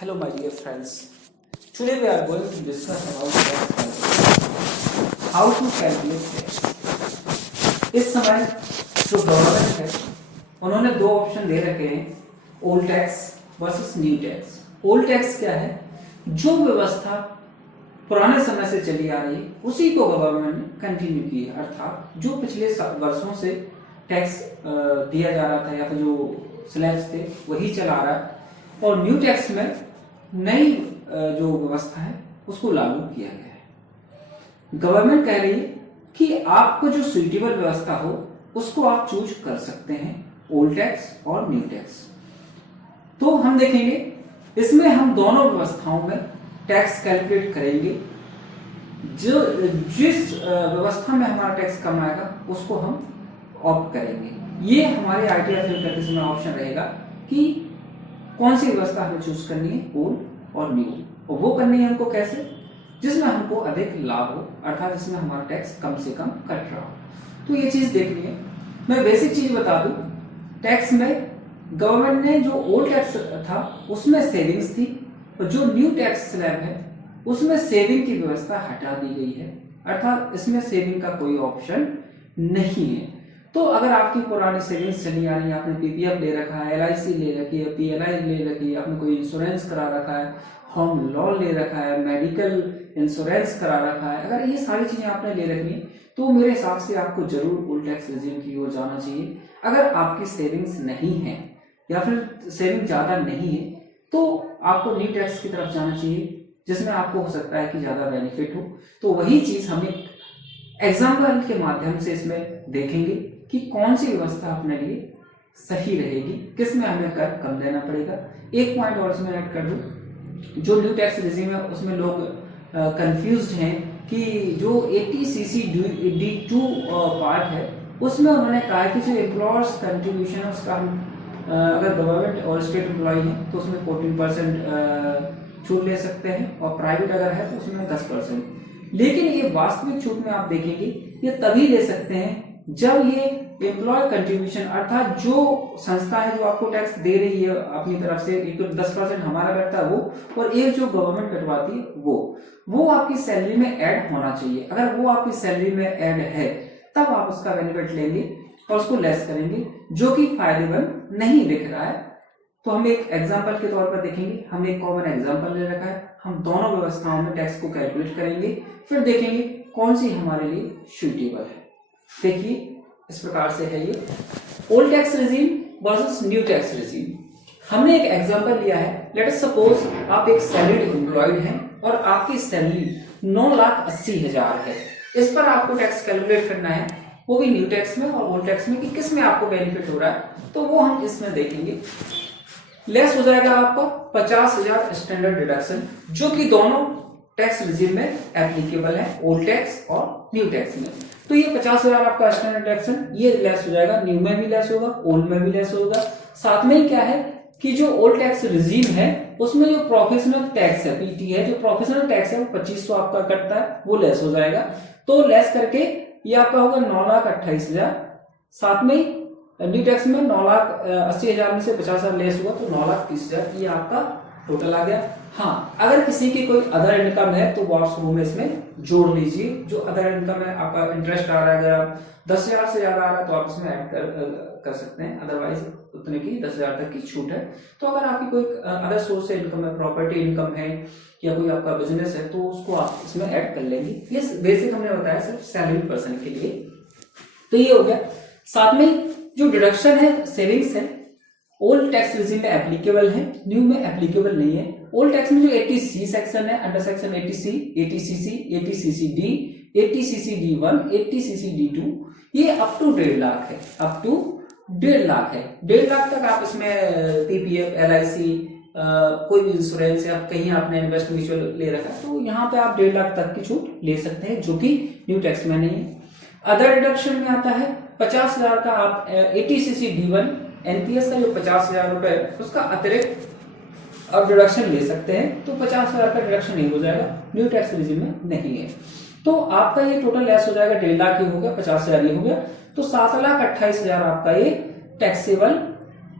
Hello my dear friends. Today we are going to discuss about tax calculation. How to calculate tax. इस समय जो government है उन्होंने दो ऑप्शन दे रखे हैं, old tax versus new tax. Old tax क्या है? जो व्यवस्था पुराने समय से चली आ रही है उसी को गवर्नमेंट ने कंटिन्यू की है, अर्थात जो पिछले वर्षों से टैक्स दिया जा रहा था या फिर जो स्लैब्स थे वही चला आ रहा है, और न्यू टैक्स में नई जो व्यवस्था है उसको लागू किया गया है। गवर्नमेंट कह रही है कि आपको जो सुइटेबल व्यवस्था हो उसको आप चूज कर सकते हैं, ओल्ड टैक्स और न्यू टैक्स। तो हम देखेंगे इसमें हम दोनों व्यवस्थाओं में टैक्स कैलकुलेट करेंगे। जो जिस व्यवस्था में हमारा टैक्स कम आएगा उसको हम ऑप्ट करेंगे। ये हमारे आइडिया फिल करते समय ऑप्शन रहेगा कि कौन सी व्यवस्था हमें चूज करनी है, ओल्ड और न्यू। और वो करनी है हमको कैसे? जिसमें हमको अधिक लाभ हो, अर्थात जिसमें हमारा टैक्स कम से कम कट रहा हो। तो ये चीज देखनी है। मैं बेसिक चीज बता दूं, टैक्स में गवर्नमेंट ने जो ओल्ड टैक्स था उसमें सेविंग्स थी, और जो न्यू टैक्स स्लैब है उसमें सेविंग की व्यवस्था हटा दी गई है, अर्थात इसमें सेविंग का कोई ऑप्शन नहीं है। तो अगर आपकी पुरानी सेविंग्स चली आ रही है, आपने पीपीएफ ले रखा है, एलआईसी ले रखी है, पीएलआई ले रखी है, आपने कोई इंश्योरेंस करा रखा है, होम लोन ले रखा है, मेडिकल इंश्योरेंस करा रखा है, अगर ये सारी चीजें आपने ले रखी है तो मेरे हिसाब से आपको जरूर ओल्ड टैक्स रेजिम की ओर जाना चाहिए। अगर आपकी सेविंग्स नहीं है या फिर सेविंग ज्यादा नहीं है तो आपको न्यू टैक्स की तरफ जाना चाहिए, जिसमें आपको हो सकता है कि ज्यादा बेनिफिट हो। तो वही चीज हम एक एग्जाम्पल के माध्यम से इसमें देखेंगे कि कौन सी व्यवस्था अपने लिए सही रहेगी, किसमें हमें कर कम देना पड़ेगा। एक पॉइंट और इसमें ऐड कर दूं, जो न्यू टैक्स रेजिम है उसमें लोग कंफ्यूज्ड हैं कि जो 80cc D2 पार्ट है उसमें उन्होंने कहा है कि जो एम्प्लॉयर्स कंट्रीब्यूशन है उसका हम अगर गवर्नमेंट और स्टेट एम्प्लॉय है तो उसमें 14% छूट ले सकते हैं, और प्राइवेट अगर है तो उसमें 10%। लेकिन ये वास्तविक छूट में आप देखेंगे ये तभी ले सकते हैं जब ये एम्प्लॉय कंट्रीब्यूशन, अर्थात जो संस्था है जो आपको टैक्स दे रही है अपनी तरफ से, एक 10% हमारा कटता है वो, और एक जो गवर्नमेंट कटवाती है वो आपकी सैलरी में ऐड होना चाहिए। अगर वो आपकी सैलरी में ऐड है तब आप उसका बेनिफिट लेंगे और उसको लेस करेंगे, जो कि फायदेमंद नहीं दिख रहा है। तो हम एक एग्जाम्पल के तौर पर देखेंगे। हमने एक कॉमन एग्जाम्पल ले रखा है, हम दोनों व्यवस्थाओं में टैक्स को कैलकुलेट करेंगे, फिर देखेंगे कौन सी हमारे लिए सुइटेबल है। देखिए इस प्रकार से है ये old tax regime versus new tax regime. हमने एक एग्जांपल लिया है, लेट अस सपोज आप एक सैलरीड एम्प्लॉयड हैं और आपकी सैलरी 9,80,000 है। इस पर आपको टैक्स कैलकुलेट करना है, वो भी न्यू टैक्स में और ओल्ड टैक्स में, कि किस में आपको बेनिफिट हो रहा है। तो वो हम इसमें देखेंगे। लेस हो जाएगा आपका 50,000 स्टैंडर्ड डिडक्शन, जो कि दोनों टैक्स रेजिम में एप्लीकेबल है, ओल्ड टैक्स और न्यू टैक्स में। तो ये 50,000 आपका स्टैंडर्ड डिडक्शन ये लेस हो जाएगा, न्यू में भी लेस होगा, ओल्ड में भी लेस होगा। साथ में क्या है कि जो ओल्ड टैक्स रेजिम है उसमें जो प्रोफेशनल टैक्स है, पीटी है, जो प्रोफेशनल टैक्स है वो 2500 आपका कटता है, वो लेस हो जाएगा। तो लेस करके ये आपका होगा 9,28,000। साथ में न्यू टैक्स में 9,80,000 में से 50,000 लेस हुआ तो 9,30,000 ये आपका टोटल आ गया। हाँ, अगर किसी की कोई अदर इनकम है तो वो आप शुरू में इसमें जोड़ लीजिए। जो अदर इनकम है, आपका इंटरेस्ट आ रहा है, अगर 10,000 से ज्यादा आ रहा है तो आप इसमें ऐड कर सकते हैं, अदरवाइज उतने की 10,000 तक की छूट है। तो अगर आपकी कोई अदर सोर्स से इनकम है, प्रॉपर्टी इनकम है या कोई आपका बिजनेस है, तो उसको आप इसमें ऐड कर लेंगे। ये बेसिक हमने बताया सिर्फ सैलरी पर्सन के लिए। तो ये हो गया। साथ में जो डिडक्शन है, सेविंग्स है, ओल्ड टैक्स रेजिम में एप्लीकेबल है, न्यू में एप्लीकेबल नहीं है। ओल्ड टैक्स में जो 80C सेक्शन है, under section 80C, 80cc, 80cc-D, 80cc D1, 80cc D2, ये अप टू 1.5 लाख है, अप टू 1.5 लाख है। 1.5 लाख तक आप इसमें पीपीएफ, एलआईसी, कोई भी इंश्योरेंस या कहीं आपने इन्वेस्ट म्यूचुअल ले रखा है तो यहाँ पे आप 1.5 लाख तक की छूट ले सकते हैं, जो कि न्यू टैक्स में नहीं है। अदर डिडक्शन में आता है 50,000 का आप 80cc D1 एनपीएस का जो 50,000 रुपए उसका अतिरिक्त आप डिडक्शन ले सकते हैं, तो 50,000 का डिडक्शन नहीं हो जाएगा, न्यू टैक्स रेजिम में नहीं है। तो आपका ये टोटल लेस हो जाएगा, 1.5 लाख ये हो गया, 50,000 ये हो गया, तो 7,28,000 आपका ये टैक्सेबल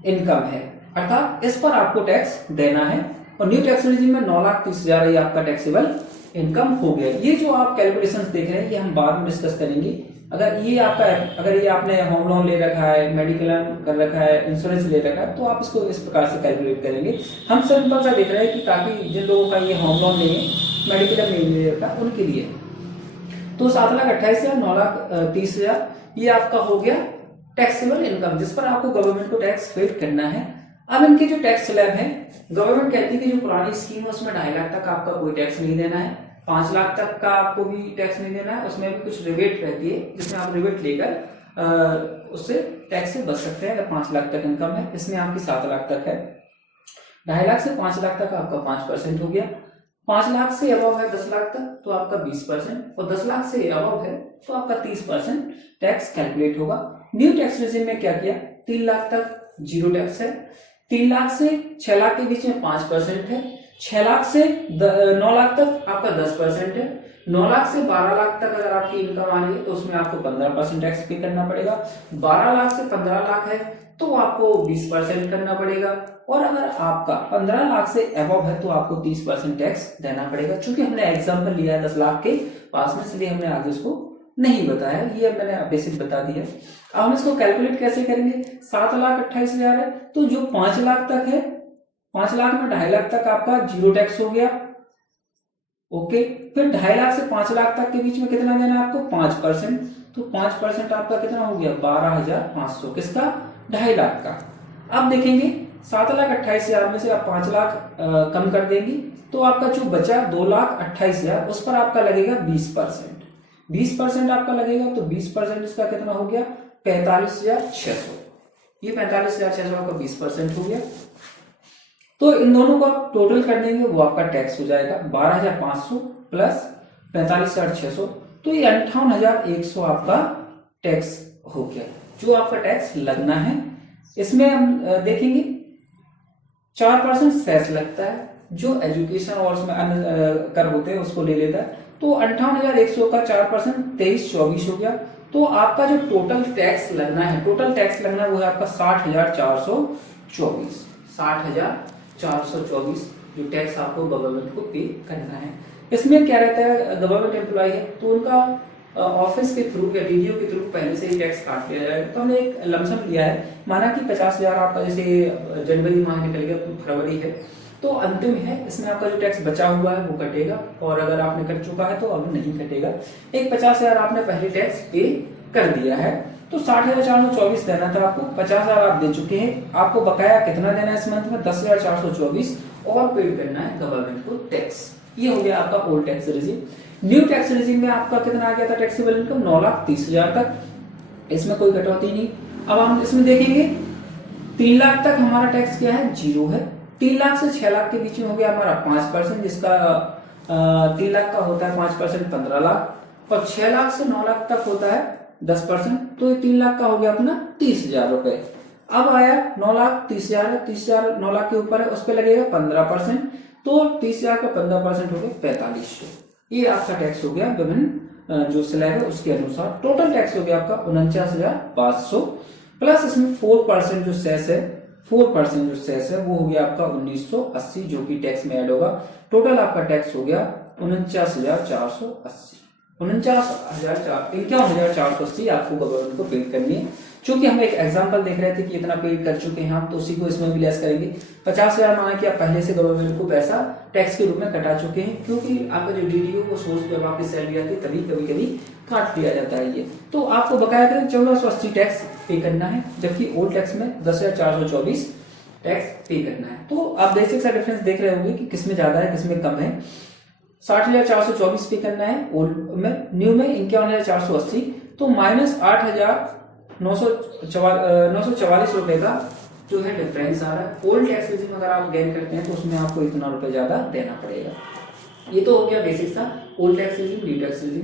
इनकम है, अर्थात इस पर आपको टैक्स देना है। और न्यू टैक्स रेजिम में 9,30,000 ये आपका टैक्सेबल इनकम हो गया। ये जो आप कैलकुलेशंस देख रहे हैं ये हम बाद में डिस्कस करेंगे। अगर ये आपने होम लोन ले रखा है, मेडिकल कर रखा है, इंश्योरेंस ले रखा है, तो आप इसको इस प्रकार से कैलकुलेट करेंगे। हम सिंपल सा देख रहे हैं कि ताकि जिन लोगों का ये होम लोन नहीं है, मेडिकल नहीं ले रखा, उनके लिए। तो 7,28,000, 9,30,000 ये आपका हो गया टैक्सेबल इनकम, जिस पर आपको गवर्नमेंट को टैक्स पेड करना है। अब इनके जो टैक्स स्लैब है, गवर्नमेंट कहती है कि जो पुरानी स्कीम है उसमें 2.5 लाख तक आपका कोई टैक्स नहीं देना है, 5 लाख तक का आपको भी टैक्स नहीं देना है। उसमें भी कुछ रिबेट रहती है जिसमें आप रिबेट लेकर उससे टैक्स से बच सकते हैं। अगर 5 लाख तक इनकम है, इसमें आपकी 7 लाख तक है। 2.5 लाख से 5 लाख तक आपका 5% हो गया। 5 लाख से अबव है 10 लाख तक तो आपका 20%, और 10 लाख से अबव है तो आपका 30% टैक्स कैलकुलेट होगा। न्यू टैक्स रेजिम में क्या किया, 3 लाख तक 0 टैक्स है, 3 लाख से 6 लाख के बीच में 5% है, 6 लाख से 9 लाख तक आपका 10% है, 9 लाख से 12 लाख तक अगर आपकी इनकम आ रही है तो उसमें आपको 15% टैक्स पे करना पड़ेगा। 12 लाख से 15 लाख है तो आपको 20% करना पड़ेगा, और अगर आपका 15 लाख से अबव है तो आपको 30% टैक्स देना पड़ेगा। चूंकि हमने एग्जाम्पल लिया है 10 लाख के पास में, इसलिए हमने आगे उसको नहीं बताया, ये मैंने बेसिक बता दिया। अब हम इसको कैलकुलेट कैसे करेंगे, 7,28,000 है तो जो 5 लाख तक है, 5 लाख में 2.5 लाख तक आपका 0 टैक्स हो गया। ओके, फिर 2.5 लाख से 5 लाख तक के बीच में कितना देना है आपको, 5%, तो 5% आपका कितना हो गया, 12,500, किसका, 2.5 लाख का। अब देखेंगे 7,28,000 में से आप 5 लाख कम कर देंगे तो आपका जो बचा 2,28,000, उस पर आपका लगेगा 20%। 20% आपका लगेगा तो 20% इसका कितना हो गया, 45,600। ये 45,600 आपका 20% हो गया। तो इन दोनों को आप टोटल कर देंगे, वो आपका टैक्स हो जाएगा 12,500 प्लस 45,600, तो ये 58,100 आपका टैक्स हो गया, जो आपका टैक्स लगना है। इसमें हम देखेंगे 4% सेस लगता है, जो एजुकेशन और उसमें अन्य कर होते हैं उसको ले लेता है। तो 58,100 का 4% 23,24 हो गया। तो आपका जो टोटल टैक्स लगना है, वो है आपका 60,424, 60,424 जो टैक्स आपको गवर्नमेंट को पे करना है। इसमें क्या रहता है, गवर्नमेंट एम्प्लॉय है तो उनका ऑफिस के थ्रू या डीडीओ के थ्रू पहले से ही टैक्स काट लिया जाएगा। तो हमने एक लमसम लिया है, माना कि 50,000 आपका जैसे जनवरी माह निकल गया तो फरवरी है तो अंतिम है, इसमें आपका जो टैक्स बचा हुआ है वो कटेगा, और अगर आपने कर चुका है तो अब नहीं कटेगा। एक 50,000 आपने पहले टैक्स पे कर दिया है तो 60,424 देना था आपको, 50,000 आप दे चुके हैं। आपको बकाया कितना देना है इस मंथ में, 10,424 और पेड करना है गवर्नमेंट को टैक्स। ये हो गया आपका old tax regime. New tax regime में आपका कितना आ गया था टैक्सेबल इनकम, 9,30,000 तक, इसमें कोई कटौती नहीं। अब हम इसमें देखेंगे 3 लाख तक हमारा टैक्स क्या है, 0 है। 3 लाख से 6 लाख के बीच में हो गया हमारा 5%, जिसका 3 लाख का होता है 5% 15 लाख, और 6 लाख से 9 लाख तक होता है 10%, तो ये 3 लाख का हो गया अपना 30,000 रुपए। अब आया 9,30,000 है, 30,000 9 लाख के ऊपर है, उस पर लगेगा 15%, तो 30,000 का 15% हो गया 4500। ये आपका टैक्स हो गया विभिन्न जो स्लैब है उसके अनुसार। टोटल टैक्स हो गया आपका 49,500 प्लस इसमें 4% जो सेस है, 4% जो सेस है वो हो गया आपका 1980 जो कि टैक्स में ऐड होगा। टोटल आपका टैक्स हो गया 49,480, 51,480 आपको गवर्नमेंट को पेड करनी है। चूंकि हम एक एग्जांपल देख रहे थे कि इतना पेड कर चुके हैं आप, तो उसी को इसमें भी लेस करेंगे। 50,000 माना कि आप पहले से गवर्नमेंट को पैसा टैक्स के रूप में कटा चुके हैं, क्योंकि आपका जो डीडीओ को सोर्स पे आपकी सैलरी आती है तभी कभी काट दिया जाता है ये, तो आपको बकाया करें 1480 टैक्स पे करना है, जबकि ओल्ड टैक्स में 10,424 टैक्स पे करना है। तो आप बेसिक सा डिफरेंस देख रहे होंगे कि किसमें ज्यादा है किसमें कम है। 60,424 पे करना है ओल्ड में, न्यू में 51,480, तो माइनस 8,944 रुपए का जो है डिफरेंस आ रहा है। ओल्ड टैक्स रेजिम अगर आप गेन करते हैं तो उसमें आपको इतना रुपए ज्यादा देना पड़ेगा। ये तो हो गया बेसिक सा old tax regime, new tax regime.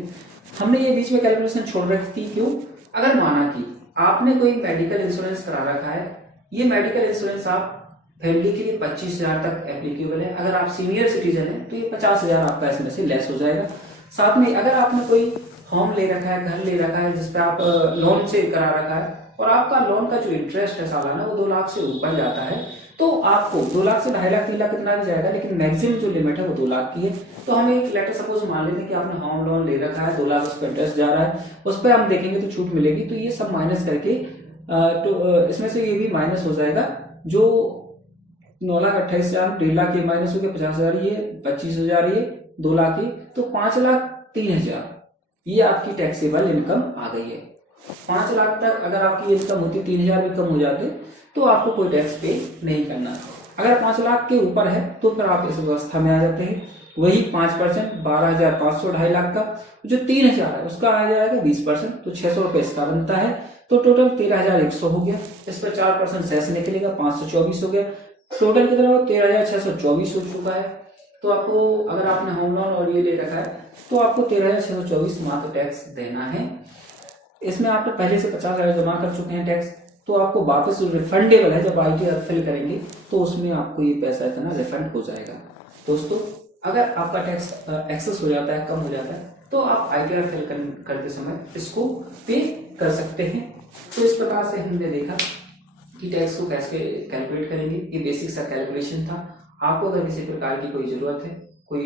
हमने ये बीच में कैलकुलेशन छोड़ रखी थी, क्यों, अगर माना कि आपने कोई मेडिकल इंश्योरेंस करा रखा है, ये मेडिकल इंश्योरेंस आप फैमिली के लिए 25,000 तक एप्लीकेबल है, अगर आप सीनियर सिटीजन है तो ये 50,000 आपका इसमें से लेस हो जाएगा। साथ में अगर आपने कोई होम ले रखा है, घर ले रखा है जिसपे आप लोन से करा रखा है, और आपका लोन का जो इंटरेस्ट है सालाना वो 2 लाख से ऊपर जाता है, तो आपको 2 लाख से 2.5 लाख 3 लाख कितना भी जाएगा, लेकिन मैक्सिमम जो लिमिट है वो 2 लाख की है। तो हमें एक लेटर सपोज मान लेते हैं कि आपने होम लोन ले रखा है, 2 लाख उस पर इंटरेस्ट जा रहा है, उस पर हम देखेंगे तो छूट मिलेगी। तो ये सब माइनस करके तो इसमें से ये भी माइनस हो जाएगा, जो 9,28,000, 1.5 लाख ये माइनस हो गया, 50,000 ये, 25,000 ये, 2 लाख ये, तो 5,03,000 ये आपकी टैक्सेबल इनकम आ गई है। 5 लाख तक अगर आपकी इनकम होती, 3,000 भी कम हो जाते तो आपको कोई टैक्स पे नहीं करना। अगर 5 लाख के ऊपर है तो फिर आप इस व्यवस्था में आ जाते हैं, वही 5%, 12,500, 2.5 लाख का जो 3,000 है उसका आ जाएगा 20%, तो 600 रुपये इसका बनता है, तो टोटल 13,100 हो गया। इस पर 4% सेस निकलेगा, 524 हो गया, टोटल कितना हो 13,624 हो चुका है। तो आपको अगर आपने होम लोन और ये ले रखा है तो आपको 13,624 मात्र टैक्स देना है। इसमें आपने पहले से 50,000 जमा कर चुके हैं टैक्स, तो आपको वापस रिफंडेबल है, जब ITR फिल करेंगे तो उसमें आपको ये पैसा इतना रिफंड हो जाएगा। दोस्तों अगर आपका टैक्स एक्सेस हो जाता है, कम हो जाता है, तो आप ITR फिल करते समय इसको पे कर सकते हैं। तो इस प्रकार से हमने देखा कि टैक्स को कैसे कैलकुलेट करेंगे, ये बेसिक सा कैलकुलेशन था। आपको अगर किसी प्रकार की कोई जरूरत है, कोई